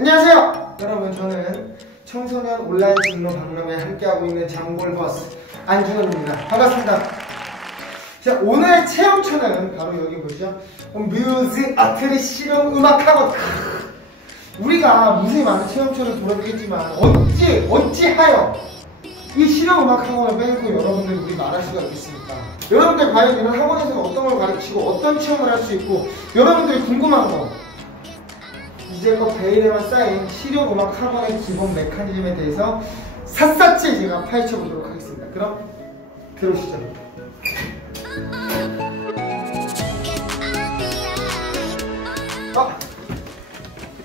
안녕하세요 여러분, 저는 청소년 온라인 진로 박람회에 함께하고 있는 장볼버스 안준호입니다. 반갑습니다. 자, 오늘의 체험처는 바로 여기 보시죠. 뮤직 아트리 실용 음악학원. 우리가 무수히 많은 체험처를 돌아다녔지만 어찌하여 이 실용 음악학원을 빼고 여러분들이 우리 말할 수가 있겠습니까? 여러분들 과연 이런 학원에서 어떤 걸 가르치고 어떤 체험을 할 수 있고, 여러분들이 궁금한 거, 이제껏 베일에만 쌓인 실용음악 학원의 기본 메커니즘에 대해서 샅샅이 제가 파헤쳐 보도록 하겠습니다. 그럼 들어오시죠.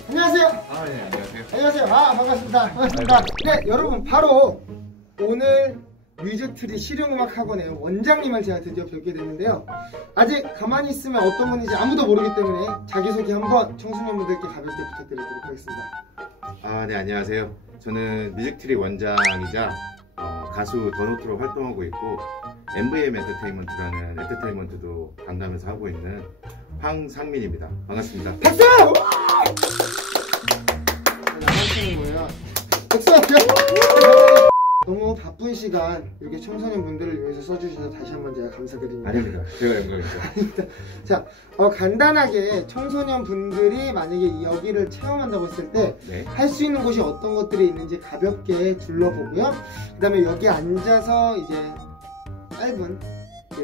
안녕하세요. 네, 안녕하세요. 안녕하세요. 반갑습니다. 반갑습니다. 네, 여러분, 바로 오늘 뮤직트리 실용음악 학원의 원장님을 제가 드디어 뵙게 됐는데요. 아직 가만히 있으면 어떤 분인지 아무도 모르기 때문에 자기소개 한번 청소년분들께 가볍게 부탁드리도록 하겠습니다. 네, 안녕하세요. 저는 뮤직트리 원장이자 가수 더노트로 활동하고 있고, MVM 엔터테인먼트라는 엔터테인먼트도 강남에서 하고 있는 황상민입니다. 반갑습니다. 박수! 나가시는 거예요. 박수! 너무 바쁜 시간 이렇게 청소년분들을 위해서 써주셔서 다시 한번 제가 감사드립니다. 아닙니다. 제가 영광입니다. 자, 간단하게 청소년분들이 만약에 여기를 체험한다고 했을 때 할 수 있는 곳이 어떤 것들이 있는지 가볍게 둘러보고요. 그 다음에 여기 앉아서 이제 짧은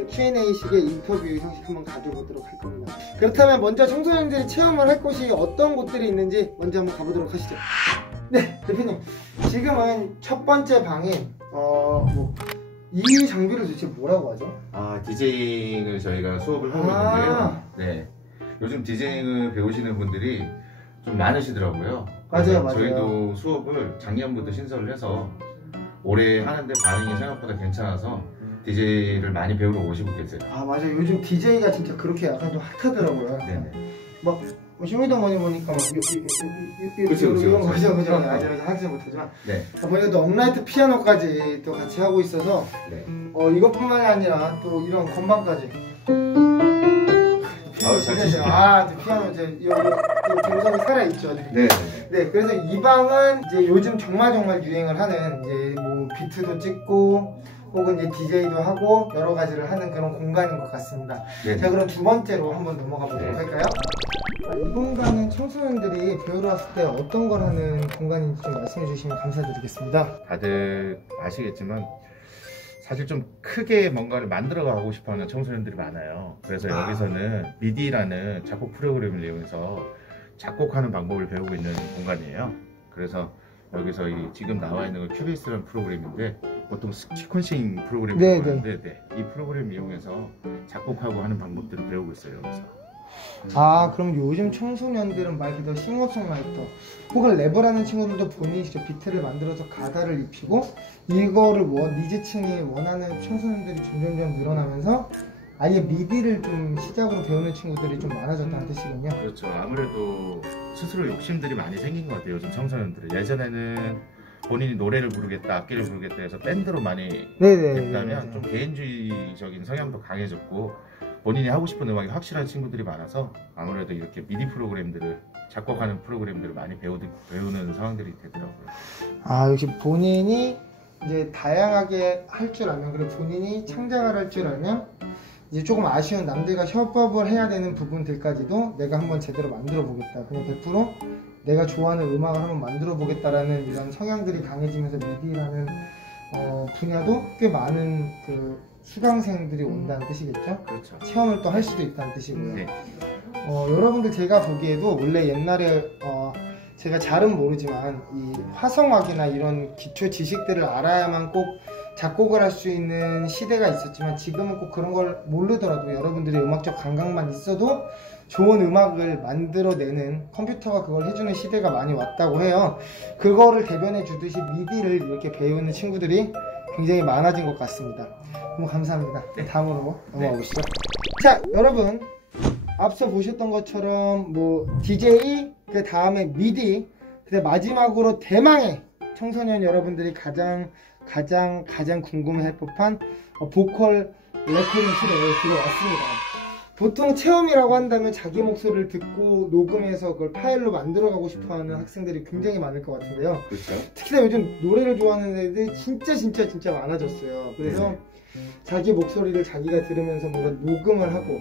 Q&A식의 인터뷰 형식 한번 가져보도록 할 겁니다. 그렇다면 먼저 청소년들이 체험을 할 곳이 어떤 곳들이 있는지 먼저 한번 가보도록 하시죠. 네, 대표님, 지금은 첫 번째 방에 이 장비를 도대체 뭐라고 하죠? 디제잉을 저희가 수업을 하고 있는데요. 네, 요즘 디제잉을 배우시는 분들이 좀 많으시더라고요. 맞아요. 저희도 수업을 작년부터 신설을 해서 올해 하는데 반응이 생각보다 괜찮아서 DJ를 많이 배우러 오시고 계세요. 맞아요. 요즘 DJ가 진짜 그렇게 약간 좀 핫하더라고요. 네네. 막 쇼미더머니 보니까 막 그쵸. 그죠. 아직은 하지 못하지만 보니까 또 업라이트 피아노까지 또 같이 하고 있어서 이것뿐만이 아니라 또 이런 건반까지. 잘 치시네요. 피아노 이제 이 감성이 살아있죠. 네. 그래서 이 방은 이제 요즘 정말 유행을 하는 이제 뭐 비트도 찍고 혹은 이제 DJ도 하고 여러 가지를 하는 그런 공간인 것 같습니다. 자, 그럼 두 번째로 한번 넘어가 보도록 할까요? 이 공간은 청소년들이 배우러 왔을 때 어떤 걸 하는 공간인지 좀 말씀해 주시면 감사드리겠습니다. 다들 아시겠지만 사실 좀 크게 뭔가를 만들어 가고 싶어하는 청소년들이 많아요. 그래서 여기서는 미디라는 작곡 프로그램을 이용해서 작곡하는 방법을 배우고 있는 공간이에요. 그래서 여기서 지금 나와 있는 건 큐베이스라는 프로그램인데 보통 시퀀싱 프로그램이라고 하는데 이 프로그램을 이용해서 작곡하고 하는 방법들을 배우고 있어요. 여기서. 그럼 요즘 청소년들은 말 그대로 싱어송라이터 혹은 랩을 하는 친구들도 본인이 직접 비트를 만들어서 가사를 입히고 이거를 니즈층이 원하는 청소년들이 점점 늘어나면서 아예 미디를 좀 시작으로 배우는 친구들이 좀 많아졌다는 뜻이군요. 그렇죠. 아무래도 스스로 욕심들이 많이 생긴 것 같아요. 요즘 청소년들은. 예전에는 본인이 노래를 부르겠다, 악기를 부르겠다 해서 밴드로 많이 했다면 좀 개인주의적인 성향도 강해졌고 본인이 하고 싶은 음악이 확실한 친구들이 많아서 아무래도 이렇게 미디 프로그램들을 작곡하는 프로그램들을 많이 배우는 상황들이 되더라고요. 역시 본인이 이제 다양하게 할 줄 알면, 그리고 본인이 창작을 할 줄 알면 이제 조금 아쉬운 남들과 협업을 해야 되는 부분들까지도 내가 한번 제대로 만들어 보겠다, 그냥 100% 내가 좋아하는 음악을 한번 만들어 보겠다라는 이런 성향들이 강해지면서 미디라는 분야도 꽤 많은 수강생들이 온다는 뜻이겠죠? 그렇죠. 체험을 또 할 수도 있다는 뜻이고요. 여러분들 제가 보기에도 원래 옛날에 제가 잘은 모르지만 이 화성학이나 이런 기초 지식들을 알아야만 꼭 작곡을 할 수 있는 시대가 있었지만 지금은 꼭 그런 걸 모르더라도 여러분들의 음악적 감각만 있어도 좋은 음악을 만들어내는 컴퓨터가 그걸 해주는 시대가 많이 왔다고 해요. 그거를 대변해 주듯이 미디를 이렇게 배우는 친구들이 굉장히 많아진 것 같습니다. 너무 감사합니다. 다음으로 넘어가 보시죠. 자, 여러분, 앞서 보셨던 것처럼 DJ, 그 다음에 미디, 그다음 마지막으로 대망의 청소년 여러분들이 가장 궁금해할 법한 보컬 레코딩실에 들어왔습니다. 보통 체험이라고 한다면 자기 목소리를 듣고 녹음해서 그걸 파일로 만들어가고 싶어하는 학생들이 굉장히 많을 것 같은데요. 그렇죠. 특히나 요즘 노래를 좋아하는 애들이 진짜 많아졌어요. 그래서 자기 목소리를 자기가 들으면서 뭔가 녹음을 하고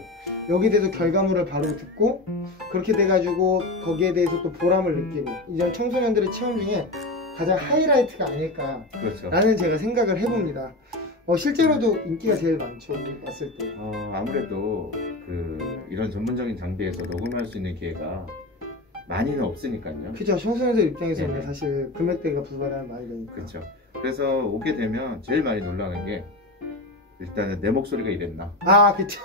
여기에 대해서 결과물을 바로 듣고 그렇게 돼가지고 거기에 대해서 또 보람을 느끼고 이런 청소년들의 체험 중에 가장 하이라이트가 아닐까 그렇죠. 라는 제가 생각을 해봅니다. 실제로도 인기가 제일 많죠. 봤을 때. 아무래도 이런 전문적인 장비에서 녹음할 수 있는 기회가 많이는 없으니까요. 그죠. 청소년들 입장에서는 네네. 사실 금액대가 부과하는 말이 되니까. 그렇죠. 그래서 오게 되면 제일 많이 놀라는 게 일단은 내 목소리가 이랬나. 그쵸.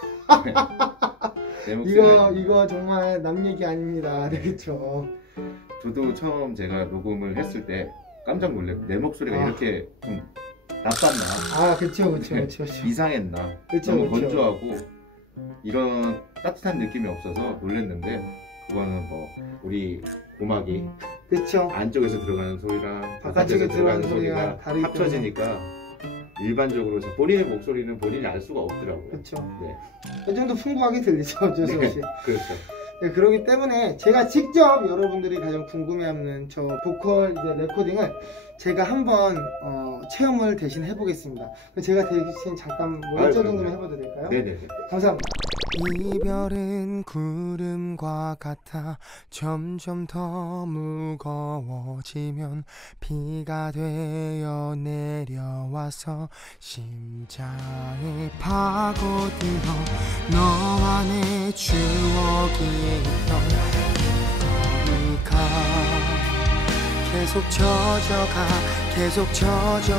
내 목소리가 이거 정말 남 얘기 아닙니다. 네, 그쵸. 저도 처음 제가 녹음을 했을 때 깜짝 놀래고 내 목소리가 이렇게 좀 나빴나. 그쵸. 이상했나. 너무 건조하고 이런 따뜻한 느낌이 없어서 놀랬는데 그거는 뭐 우리 고막이 그쵸. 안쪽에서 들어가는 소리랑 바깥쪽에 들어가는 소리가 다르기 합쳐지니까 일반적으로 본인의 목소리는 본인이 알 수가 없더라고요. 그쵸. 네. 이 정도 풍부하게 들리죠. 어쩔 수 없이. 그렇죠. 네, 그렇기 때문에 제가 직접 여러분들이 가장 궁금해하는 저 보컬 이제 레코딩을 제가 한번 체험을 대신 해보겠습니다. 제가 대신 잠깐 뭐 1절 정도만 해봐도 될까요? 네네. 감사합니다. 이별은 구름과 같아 점점 더 무거워지면 비가 되어 내려와서 심장에 파고들어 너와 내 추억이 있던 거리가 계속 젖어가는데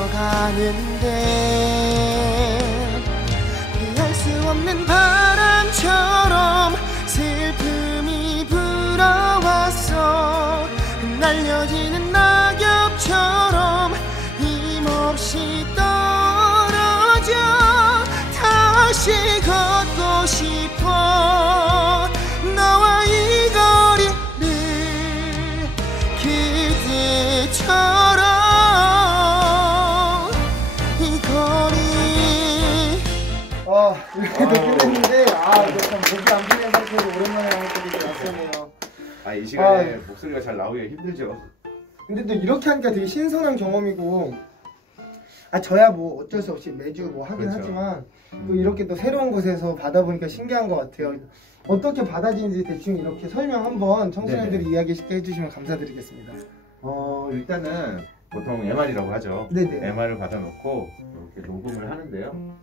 피할 수 없는 바람처럼 슬픔이 불어왔어. 날려지는 낙엽처럼 힘없이 떨어져 다시 걷고 싶어. 너와 이 거리를 그때처럼 이 거리 이렇게 끝냈는데 참 목이 안 풀린 상태로 오랜만에 나왔더니 낯서네요. 이 시간에 목소리가 잘 나오기가 힘들죠. 근데 또 이렇게 하니까 되게 신선한 경험이고 저야 뭐 어쩔 수 없이 매주 뭐 하긴 그렇죠. 하지만 또 이렇게 또 새로운 곳에서 받아보니까 신기한 것 같아요. 어떻게 받아지는지 대충 이렇게 설명 한번 청소년들이 이야기 쉽게 해주시면 감사드리겠습니다. 일단은 보통 MR이라고 하죠. 네네. MR을 받아놓고 이렇게 녹음을 하는데요.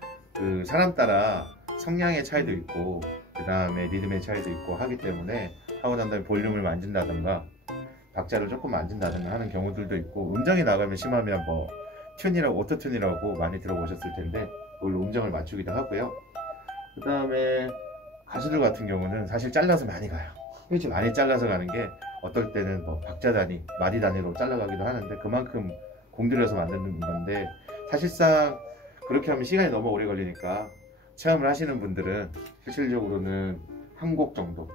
사람 따라 성량의 차이도 있고 그 다음에 리듬의 차이도 있고 하기 때문에 하고 난 다음에 볼륨을 만진다던가 박자를 조금 만진다던가 하는 경우들도 있고 음정이 나가면 심하면 뭐 튠이라고 오토튠이라고 많이 들어보셨을 텐데 그걸로 음정을 맞추기도 하고요. 그 다음에 가수들 같은 경우는 사실 잘라서 많이 가요. 그렇죠. 많이 잘라서 가는 게 어떨 때는 뭐 박자 단위, 마디 단위로 잘라가기도 하는데 그만큼 공들여서 만드는 건데 사실상 그렇게 하면 시간이 너무 오래 걸리니까 체험을 하시는 분들은 실질적으로는 한 곡 정도,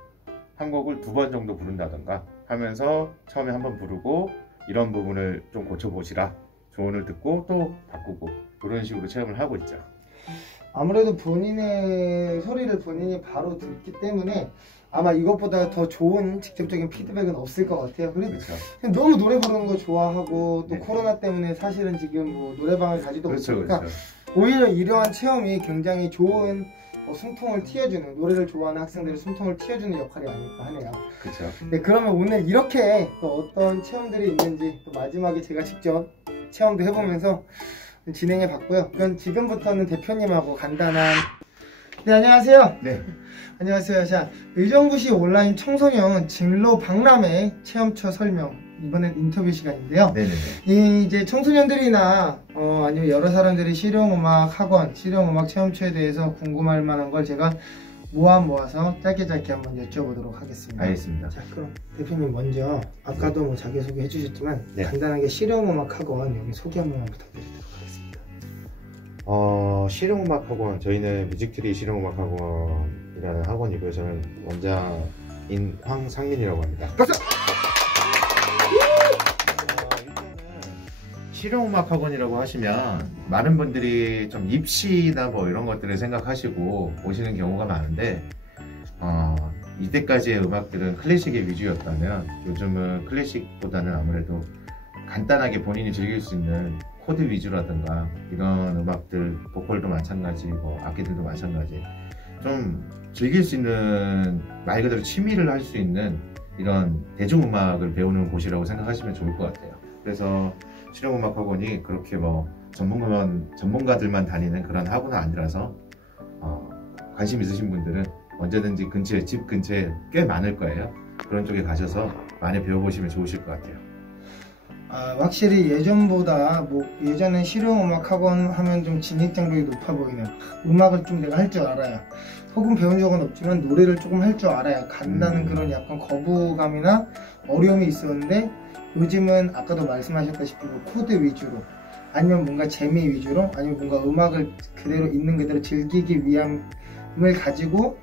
한 곡을 2번 정도 부른다던가 하면서 처음에 한번 부르고 이런 부분을 좀 고쳐보시라 조언을 듣고 또 바꾸고 그런 식으로 체험을 하고 있죠. 아무래도 본인의 소리를 본인이 바로 듣기 때문에 아마 이것보다 더 좋은 직접적인 피드백은 없을 것 같아요. 그렇죠. 너무 노래 부르는 거 좋아하고 또 네. 코로나 때문에 사실은 지금 뭐 노래방을 가지도 그렇죠, 못하니까 그렇죠. 오히려 이러한 체험이 굉장히 좋은 숨통을 틔워주는 노래를 좋아하는 학생들의 숨통을 틔워주는 역할이 아닐까 하네요. 그렇죠. 네, 그러면 오늘 이렇게 또 어떤 체험들이 있는지 또 마지막에 제가 직접 체험도 해보면서 진행해 봤고요. 그럼 지금부터는 대표님하고 간단한 네, 안녕하세요. 네. 안녕하세요. 자, 의정부시 온라인 청소년 진로 박람회 체험처 설명 이번엔 인터뷰 시간인데요. 네네네. 이제 청소년들이나 아니면 여러 사람들이 실용음악 학원, 실용음악 체험처에 대해서 궁금할 만한 걸 제가 모아서 짧게 한번 여쭤보도록 하겠습니다. 알겠습니다. 자, 그럼 대표님 먼저 아까도 뭐 자기소개 해주셨지만 네. 간단하게 실용음악 학원 여기 소개 한번 부탁드리도록 하겠습니다. 실용음악 학원, 저희는 뮤직트리 실용음악 학원이라는 학원이고요. 저는 원장인 황상민이라고 합니다. 박수! 일단은 실용음악 학원이라고 하시면 많은 분들이 좀 입시나 뭐 이런 것들을 생각하시고 오시는 경우가 많은데 이때까지의 음악들은 클래식의 위주였다면 요즘은 클래식보다는 아무래도 간단하게 본인이 즐길 수 있는 코드 위주라든가 이런 음악들, 보컬도 마찬가지, 뭐 악기들도 마찬가지, 좀 즐길 수 있는, 말 그대로 취미를 할 수 있는 이런 대중음악을 배우는 곳이라고 생각하시면 좋을 것 같아요. 그래서 실용음악학원이 그렇게 뭐 전문가들만 다니는 그런 학원은 아니라서 관심 있으신 분들은 언제든지 근처에, 집 근처에 꽤 많을 거예요. 그런 쪽에 가셔서 많이 배워보시면 좋으실 것 같아요. 확실히 예전보다 예전에 실용음악학원 하면 좀 진입장벽이 높아 보이네요. 음악을 좀 내가 할 줄 알아야, 혹은 배운 적은 없지만 노래를 조금 할 줄 알아야 간다는 그런 약간 거부감이나 어려움이 있었는데, 요즘은 아까도 말씀하셨다시피 코드 위주로, 아니면 뭔가 재미 위주로, 아니면 뭔가 음악을 그대로 있는 그대로 즐기기 위함을 가지고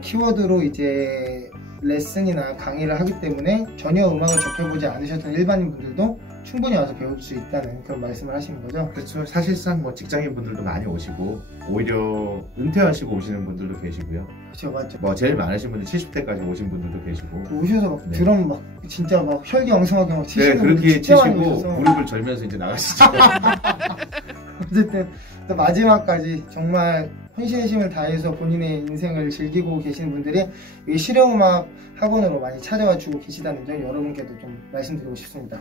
키워드로 이제 레슨이나 강의를 하기 때문에 전혀 음악을 접해보지 않으셨던 일반인 분들도 충분히 와서 배울 수 있다는 그런 말씀을 하시는 거죠? 그렇죠. 사실상 뭐 직장인 분들도 많이 오시고, 오히려 은퇴하시고 오시는 분들도 계시고요. 그렇죠, 맞죠. 뭐 제일 많으신 분들 70대까지 오신 분들도 계시고, 오셔서 막 드럼 막 진짜 막 혈기왕성하게 막 치시는 분들 그렇게 진짜 많이 치시고 오셔서. 무릎을 절면서 이제 나가시죠. 어쨌든 또 마지막까지 정말 혼신의 힘을 다해서 본인의 인생을 즐기고 계시는 분들이 이 실용음악 학원으로 많이 찾아와 주고 계시다는 점 여러분께도 좀 말씀드리고 싶습니다.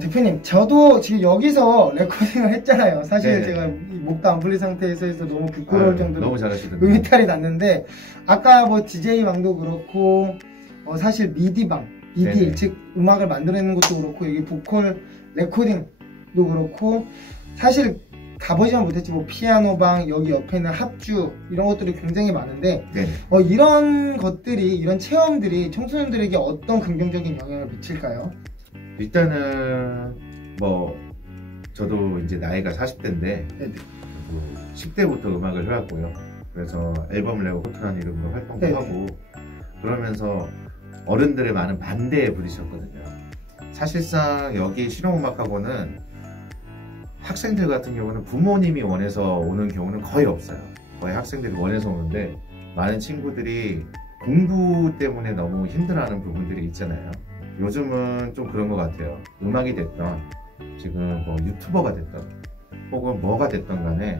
대표님, 저도 지금 여기서 레코딩을 했잖아요. 사실 제가 이 목도 안 풀린 상태에서 해서 너무 부끄러울 정도로 너무 잘하시던데. 음이탈이 났는데, 아까 뭐 DJ방도 그렇고 사실 미디방, 네네. 즉 음악을 만들어내는 것도 그렇고, 여기 보컬 레코딩도 그렇고, 사실 가보지만 못했지 뭐 피아노방, 여기 옆에는 합주, 이런 것들이 굉장히 많은데, 이런 것들이, 이런 체험들이 청소년들에게 어떤 긍정적인 영향을 미칠까요? 일단은 뭐 저도 이제 나이가 40대인데 10대부터 음악을 해왔고요. 그래서 앨범을 내고 호트라는 이름으로 활동도 하고, 그러면서 어른들의 많은 반대에 부딪혔거든요. 사실상 여기 실용음악학원은 학생들 같은 경우는 부모님이 원해서 오는 경우는 거의 없어요. 거의 학생들이 원해서 오는데, 많은 친구들이 공부 때문에 너무 힘들어하는 부분들이 있잖아요. 요즘은 좀 그런 것 같아요. 음악이 됐던, 지금 뭐 유튜버가 됐던, 혹은 뭐가 됐던 간에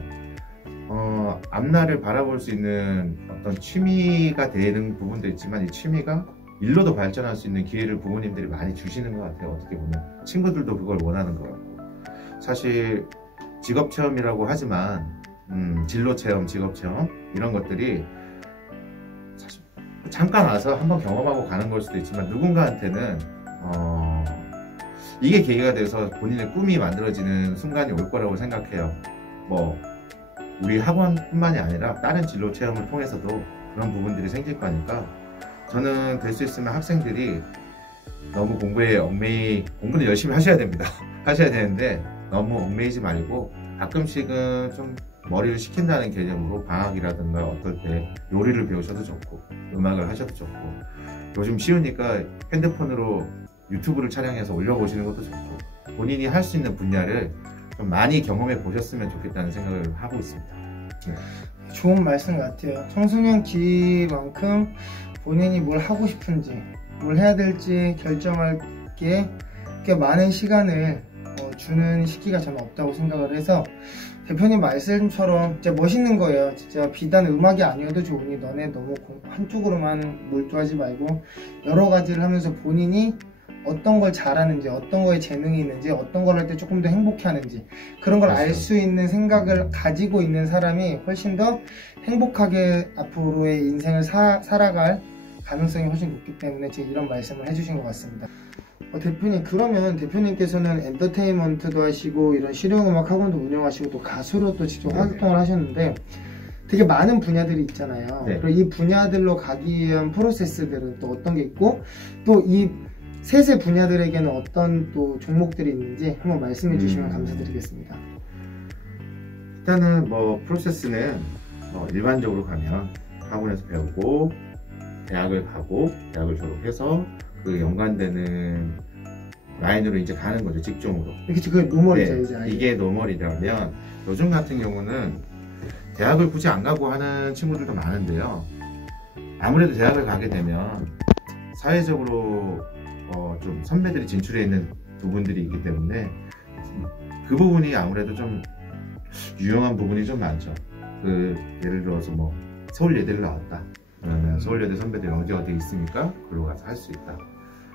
앞날을 바라볼 수 있는 어떤 취미가 되는 부분도 있지만, 이 취미가 일로도 발전할 수 있는 기회를 부모님들이 많이 주시는 것 같아요. 어떻게 보면 친구들도 그걸 원하는 것 같고, 사실 직업체험이라고 하지만 진로체험, 직업체험 이런 것들이 사실 잠깐 와서 한번 경험하고 가는 걸 수도 있지만, 누군가한테는 이게 계기가 돼서 본인의 꿈이 만들어지는 순간이 올 거라고 생각해요. 뭐 우리 학원뿐만이 아니라 다른 진로 체험을 통해서도 그런 부분들이 생길 거니까, 저는 될 수 있으면 학생들이 너무 공부는 열심히 하셔야 됩니다. 하셔야 되는데 너무 얽매이지 말고, 가끔씩은 좀 머리를 식힌다는 개념으로 방학이라든가 어떨 때 요리를 배우셔도 좋고, 음악을 하셔도 좋고, 요즘 쉬우니까 핸드폰으로 유튜브를 촬영해서 올려보시는 것도 좋고, 본인이 할 수 있는 분야를 좀 많이 경험해 보셨으면 좋겠다는 생각을 하고 있습니다. 좋은 말씀 같아요. 청소년 기만큼 본인이 뭘 하고 싶은지, 뭘 해야 될지 결정할 게 꽤 많은 시간을 주는 시기가 저는 없다고 생각을 해서, 대표님 말씀처럼 진짜 멋있는 거예요. 진짜 비단 음악이 아니어도 좋으니 너네 너무 한쪽으로만 몰두하지 말고 여러 가지를 하면서 본인이 어떤 걸 잘하는지, 어떤 거에 재능이 있는지, 어떤 걸 할 때 조금 더 행복해하는지, 그런 걸 알 수 있는 생각을 가지고 있는 사람이 훨씬 더 행복하게 앞으로의 인생을 살아갈 가능성이 훨씬 높기 때문에 지금 이런 말씀을 해주신 것 같습니다. 대표님, 그러면 대표님께서는 엔터테인먼트도 하시고 이런 실용음악 학원도 운영하시고 또 가수로 또 직접 활동을 하셨는데, 되게 많은 분야들이 있잖아요. 그리고 이 분야들로 가기 위한 프로세스들은 또 어떤 게 있고, 또 이 셋의 분야들에게는 어떤 또 종목들이 있는지 한번 말씀해 주시면 감사드리겠습니다. 일단은 뭐 프로세스는 일반적으로 가면 학원에서 배우고 대학을 가고, 대학을 졸업해서 그 연관되는 라인으로 이제 가는 거죠. 직종으로. 그게 노멀이죠. 이제 이게 노멀이라면, 요즘 같은 경우는 대학을 굳이 안 가고 하는 친구들도 많은데요. 아무래도 대학을 가게 되면 사회적으로 좀 선배들이 진출해 있는 부분들이 있기 때문에 그 부분이 아무래도 좀 유용한 부분이 좀 많죠. 예를 들어서 뭐 서울예대를 나왔다 그러면 서울예대 선배들이 어디 있으니까 그리고 가서 할 수 있다.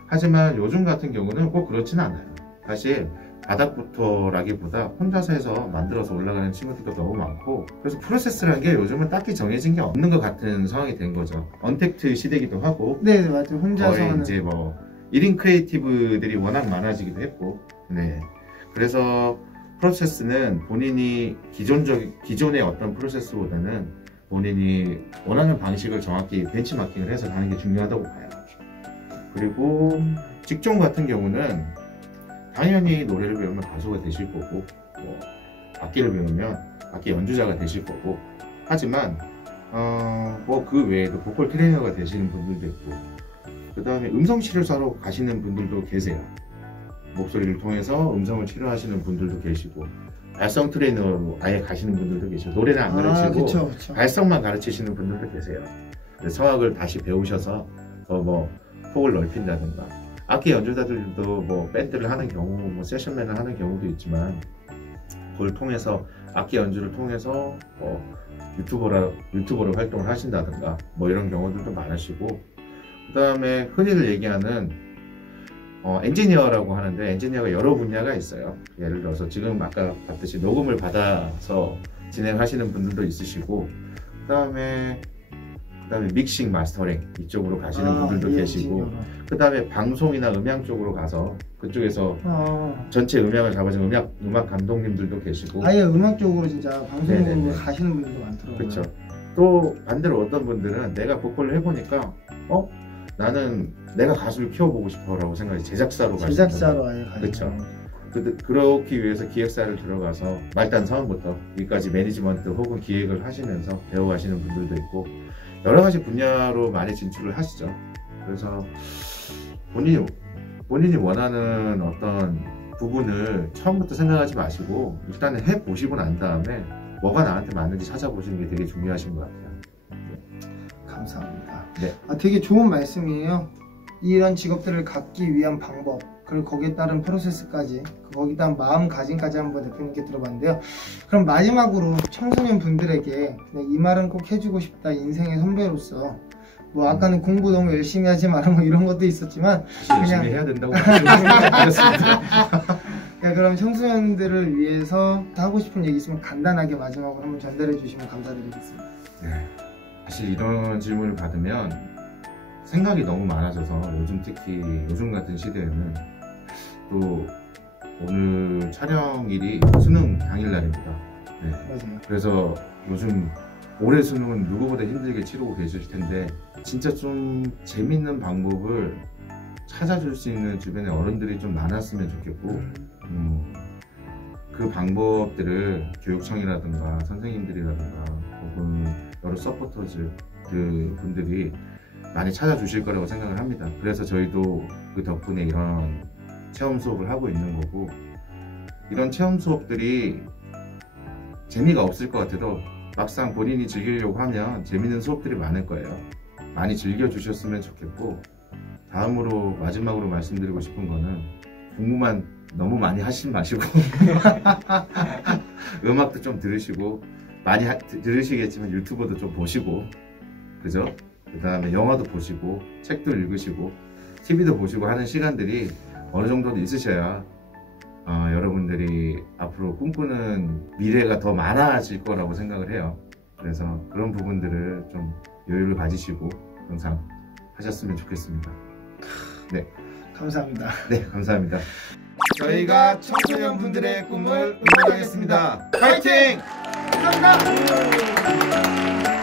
하지만 요즘 같은 경우는 꼭 그렇지는 않아요. 사실 바닥부터라기보다 혼자서 해서 만들어서 올라가는 친구들도 너무 많고, 그래서 프로세스라는 게 요즘은 딱히 정해진 게 없는 것 같은 상황이 된 거죠. 언택트 시대이기도 하고, 네 맞죠. 혼자서 거의 하는 이제 뭐 1인 크리에이티브들이 워낙 많아지기도 했고, 네. 그래서 프로세스는 본인이 기존의 어떤 프로세스보다는 본인이 원하는 방식을 정확히 벤치마킹을 해서 가는 게 중요하다고 봐요. 그리고 직종 같은 경우는 당연히 노래를 배우면 가수가 되실 거고, 뭐 악기를 배우면 악기 연주자가 되실 거고, 하지만 뭐 그 외에도 보컬 트레이너가 되시는 분들도 있고, 그 다음에 음성 치료사로 가시는 분들도 계세요. 목소리를 통해서 음성을 치료하시는 분들도 계시고, 발성 트레이너로 아예 가시는 분들도 계시고, 노래는 안 가르치고 그쵸. 발성만 가르치시는 분들도 계세요. 성악을 다시 배우셔서 뭐 폭을 넓힌다든가, 악기 연주자들도 뭐 밴드를 하는 경우, 뭐 세션맨을 하는 경우도 있지만, 그걸 통해서 악기 연주를 통해서 유튜버로 활동을 하신다든가 뭐 이런 경우들도 많으시고, 그 다음에 흔히들 얘기하는 엔지니어라고 하는데, 엔지니어가 여러 분야가 있어요. 예를 들어서 지금 아까 봤듯이 녹음을 받아서 진행하시는 분들도 있으시고, 그 다음에 믹싱, 마스터링 이쪽으로 가시는 분들도 계시고, 그 다음에 방송이나 음향 쪽으로 가서 그쪽에서 전체 음향을 잡아준 음악 감독님들도 계시고, 아예 음악 쪽으로 진짜 방송으로 네네네. 가시는 분들도 많더라고요. 그렇죠. 또 반대로 어떤 분들은 내가 보컬을 해보니까 나는 내가 가수를 키워보고 싶어 라고 생각해 제작사로 아예 가시는. 그렇죠. 그렇기 위해서 기획사를 들어가서 말단 사원부터 여기까지 매니지먼트 혹은 기획을 하시면서 배워가시는 분들도 있고, 여러 가지 분야로 많이 진출을 하시죠. 그래서 본인이 원하는 어떤 부분을 처음부터 생각하지 마시고 일단은 해보시고 난 다음에 뭐가 나한테 맞는지 찾아보시는 게 되게 중요하신 것 같아요. 감사합니다. 네. 되게 좋은 말씀이에요. 이런 직업들을 갖기 위한 방법, 그리고 거기에 따른 프로세스까지, 거기에 따른 마음가짐까지 한번 대표님께 들어봤는데요. 그럼 마지막으로 청소년 분들에게 그냥 이 말은 꼭 해주고 싶다, 인생의 선배로서. 뭐 아까는 공부 너무 열심히 하지 마라 뭐 이런 것도 있었지만, 열심히 해야 된다고 말씀드렸습니다. 그럼 청소년들을 위해서 하고 싶은 얘기 있으면 간단하게 마지막으로 한번 전달해 주시면 감사드리겠습니다. 네. 사실 이런 질문을 받으면 생각이 너무 많아져서, 특히 요즘 같은 시대에는, 또 오늘 촬영일이 수능 당일날입니다. 네. 맞아요. 그래서 요즘 올해 수능은 누구보다 힘들게 치르고 계실 텐데, 진짜 좀 재밌는 방법을 찾아줄 수 있는 주변에 어른들이 좀 많았으면 좋겠고, 그 방법들을 교육청이라든가 선생님들이라든가 혹은 여러 서포터즈 그 분들이 많이 찾아주실 거라고 생각을 합니다. 그래서 저희도 그 덕분에 이런 체험 수업을 하고 있는 거고, 이런 체험 수업들이 재미가 없을 것 같아도 막상 본인이 즐기려고 하면 재밌는 수업들이 많을 거예요. 많이 즐겨주셨으면 좋겠고, 다음으로 마지막으로 말씀드리고 싶은 거는, 공부만 너무 많이 하시지 마시고 음악도 좀 들으시고, 많이 들으시겠지만 유튜브도 좀 보시고, 그죠? 그 다음에 영화도 보시고 책도 읽으시고 TV도 보시고 하는 시간들이 어느 정도는 있으셔야 여러분들이 앞으로 꿈꾸는 미래가 더 많아질 거라고 생각을 해요. 그래서 그런 부분들을 좀 여유를 가지시고 항상 하셨으면 좋겠습니다. 네, 감사합니다. 네, 감사합니다. 저희가 청소년 분들의 꿈을 응원하겠습니다. 파이팅! 감사합니다.